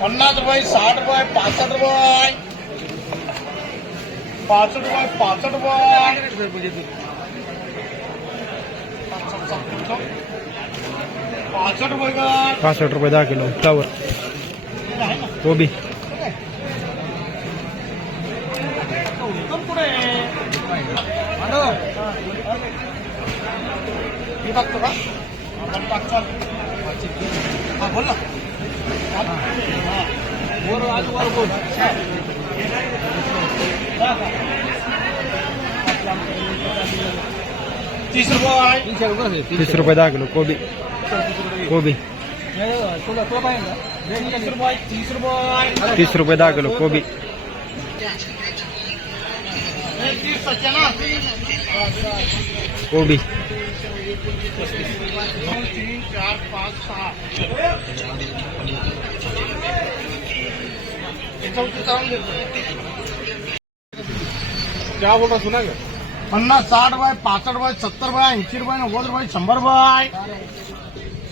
पन्नास रुपये साठ रुपये पासष्ट रुपये. पासष्ट रुपये पासष्ट रुपये. पासष्ट रुपये का पासष्ट रुपये दहा किलो फ्लावर. कोबी. उत्तम पुढे मी टाकतो का आपण टाकतो हा बोल ना तीस रुपये तीस रुपये दहा किलो कोबी. कोबी. तीस रुपये दहा किलो कोबी. कोबी. दोन तीन चार पाच सहा चौथी चालून देतो क्या? बोल रहा सुना पन्नास साठ रुपये पासष्ट रुपये सत्तर रुपये ऐंशी रुपये नव्वद रुपये शंभर रुपये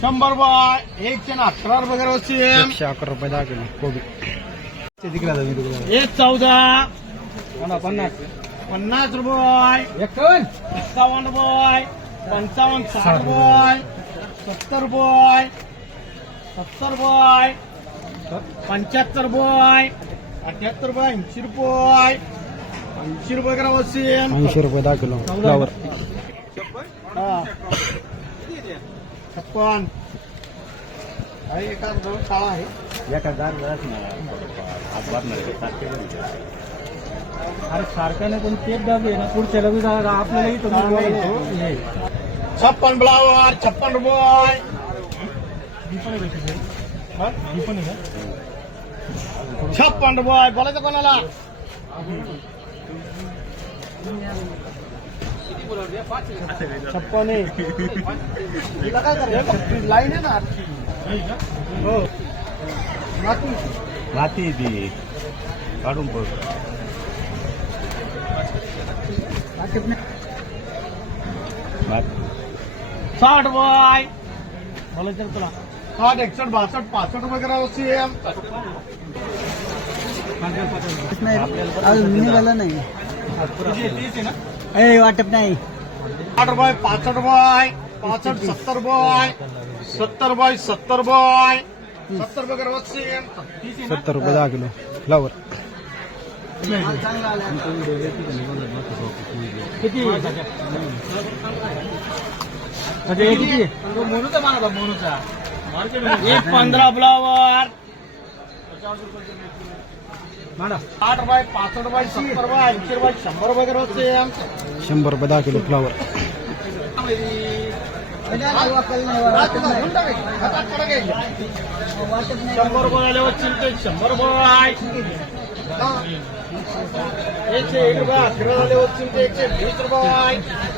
शंभर रुपये एकशे ना अकरा रुपये वगैरे वस्तू एकशे अकरा रुपये दहा किलो कोबी. एक चौदा. पन्नास. पन्नास रुपये. एक्कावन्न रुपये. पंचावन्न साठ रुपये सत्तर रुपये सत्तर रुपये पंच्याहत्तर रुपये अठ्याहत्तर रुपये ऐंशी रुपये ऐंशी रुपये करा वस्तू ऐंशी रुपये दहा किलो. फ्लावर. हा. छप्पन. आहे एका दोन शाळा आहे. अरे सारख्याने पण तेच दाबे ना पुढच्या लगेच आपल्यालाही छप्पन ब्लावर छप्पन रुपये हा? छप्पन रुपये बोलायचं कोणाला छप्पन आहे हिला काय करायचं लाईन आहे ना आठशे हो नातू. माती ती काढून बघ साठ बाय। बोले चल तुला साठ एकसठ बासठ पासष्ट वगैरे अशी आहे निघाला नाही। वाटत नहीं। साठ बाय पासष्ट बाय पासष्ट सत्तर बाय सत्तर बाय सत्तर बाय सत्तर वगैरे अशी सत्तर रुपये दहा किलो। फ्लावर किती मोनूचा मोनूचा. एक पंधरा ब्लावर आठ रुपये पासष्ट रुपये सत्तर रुपये ऐंशी रुपये शंभर रुपये शंभर रुपये दहा किलो फ्लावर. शंभर रुपये ते शंभर रुपये एकशे एक रुपये अकरा झाले वच्ची ते एकशे वीस रुपये पंचवीस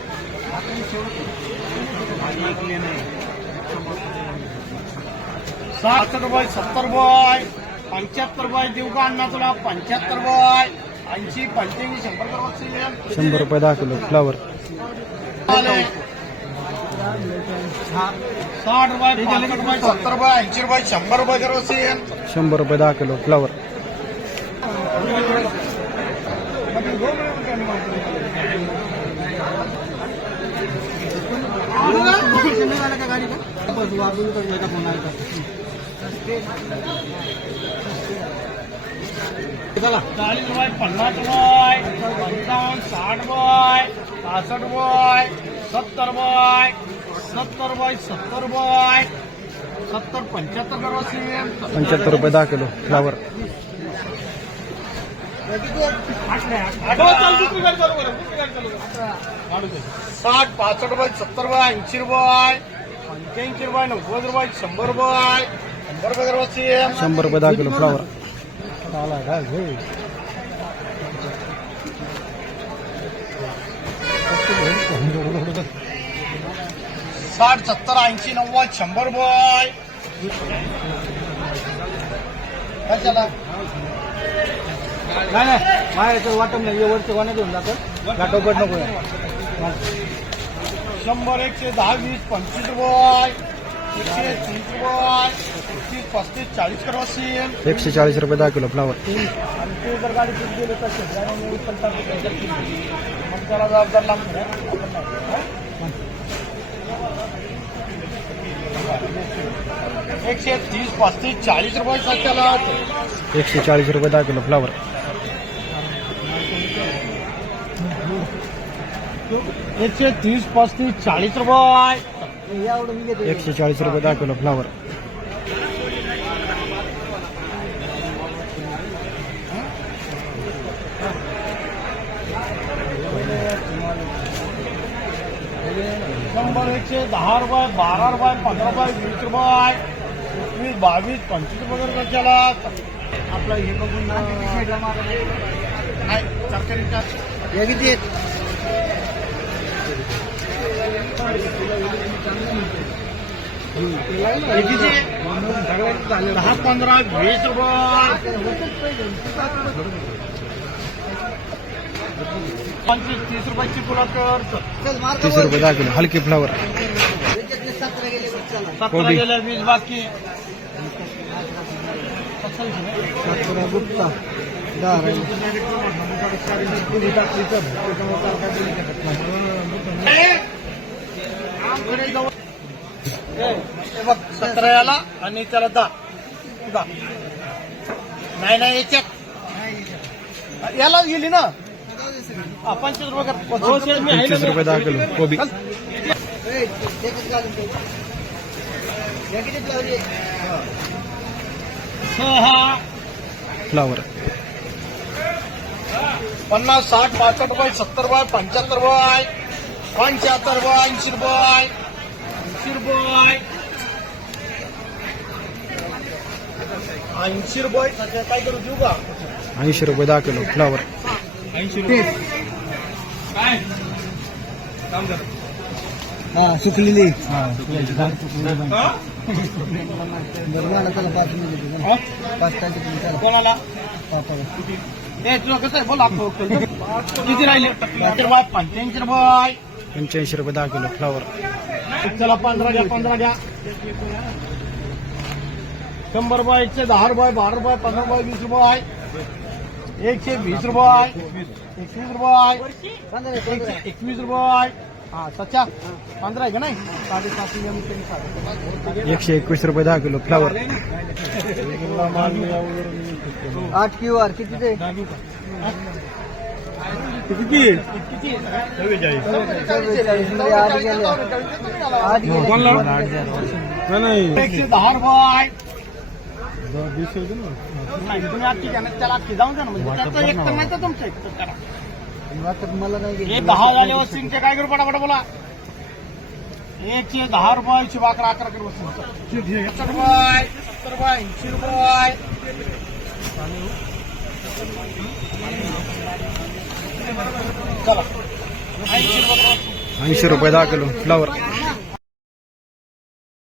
साठ रुपये सत्तर रुपये पंच्याहत्तर रुपये देऊ का अण्णा तुला पंच्याहत्तर रुपये ऐंशी पंच्याऐंशी शंभर शंभर रुपये दहा किलो फ्लावर. साठ रुपये सत्तर रुपये ऐंशी रुपये शंभर रुपये शंभर रुपये दहा किलो फ्लावर निघाला का गाडी का बस वाजून तर याचा फोन आला चाळीस रुपये पन्नास रुपये पंचावन्न साठ रुपये पासष्ट रुपये सत्तर रुपये सत्तर साठ पासष्ट रुपये सत्तर रुपये ऐंशी रुपये पंच्याऐंशी रुपये नव्वद रुपये शंभर रुपये शंभर रुपये करा वस्ती शंभर रुपये दहा किलो फ्लावर साठ सत्तर ऐंशी नव्वद शंभर बॉय नाही नाही. वाटत नाही वरचं वाणे देऊन जातं? गाठोपट नको शंभर एकशे दहा वीस पंचवीस रुपये. एकशे तीस रुपये. तीस पस्तीस चाळीस करो असेल. एकशे चाळीस रुपये दहा किलो फ्लावर आणि ते जर गाडी किती गेले तर शेतकऱ्याने उचलतात त्याच्यात किती. मग त्याला जबाबदार लागतो ना. आपण नाही. एकशे तीस पस्तीस चाळीस रुपये एकशे चाळीस रुपये दहा किलो फ्लावर एकशे तीस पस्तीस चाळीस रुपये. एकशे चाळीस रुपये दहा किलो फ्लावर शंभर एकशे दहा रुपये बारा रुपये पंधरा रुपये वीस रुपये. एकवीस बावीस पंचवीस रुपये जर कशाला आपलं हे बघून नाही सरकारी. हे किती दहा पंधरा वीस पंचवीस तीस रुपयाची कर तीस रुपये दहा किलो हलकी फ्लावर सतरा. गेल्या वीस बाकी गुप्ता दहा. हे बघ सतरा याला आणि त्याला दहा. दहा. नाही नाही याच्यात याला गेली ना? पंचवीस रुपये कर. पंचवीस रुपये दहा किलो. कोबी. हे फ्लावर पन्नास साठ पासष्ट रुपये सत्तर रुपये पंच्याहत्तर रुपये. पंच्याहत्तर रुपये ऐंशी रुपये ऐंशी रुपये ऐंशी रुपये सध्या काय करू देऊ का? ऐंशी रुपये दहा किलो फ्लावर ऐंशी रुपये. काय? हा सुकलेली. हा? बरं मला चला पाच मिनिट हा? पाच कोणाला तुला कसं आहे? बोल किती राहिले? पंच्याऐंशी रुपये. पंच्याऐंशी रुपये दहा किलो फ्लावर चला पंधरा घ्या पंधरा घ्या. शंभर रुपये एकशे दहा रुपये बारा रुपये पंधरा रुपये वीस रुपये एकशे वीस रुपये एकवीस रुपये. एकवीस रुपये हा सच्चा. पंधरा आहे का नाही? साडेसात एम तरी साडे एकशे एकवीस रुपये दहा किलो फ्लावर आठ क्यू आर किती ते? किती दहा रुपये तुम्ही त्याला आजची जाऊन द्या ना? म्हणजे त्याचं एक तर नाही तर तुमचं एक तर करा। मला नाही दहा झाले वस्तींचे काय करू पटापट बोला। एकशे दहा रुपये अकरा अकरा करू। सत्तर रुपये सत्तर रुपये ऐंशी रुपये ऐंशी रुपये दहा किलो फ्लावर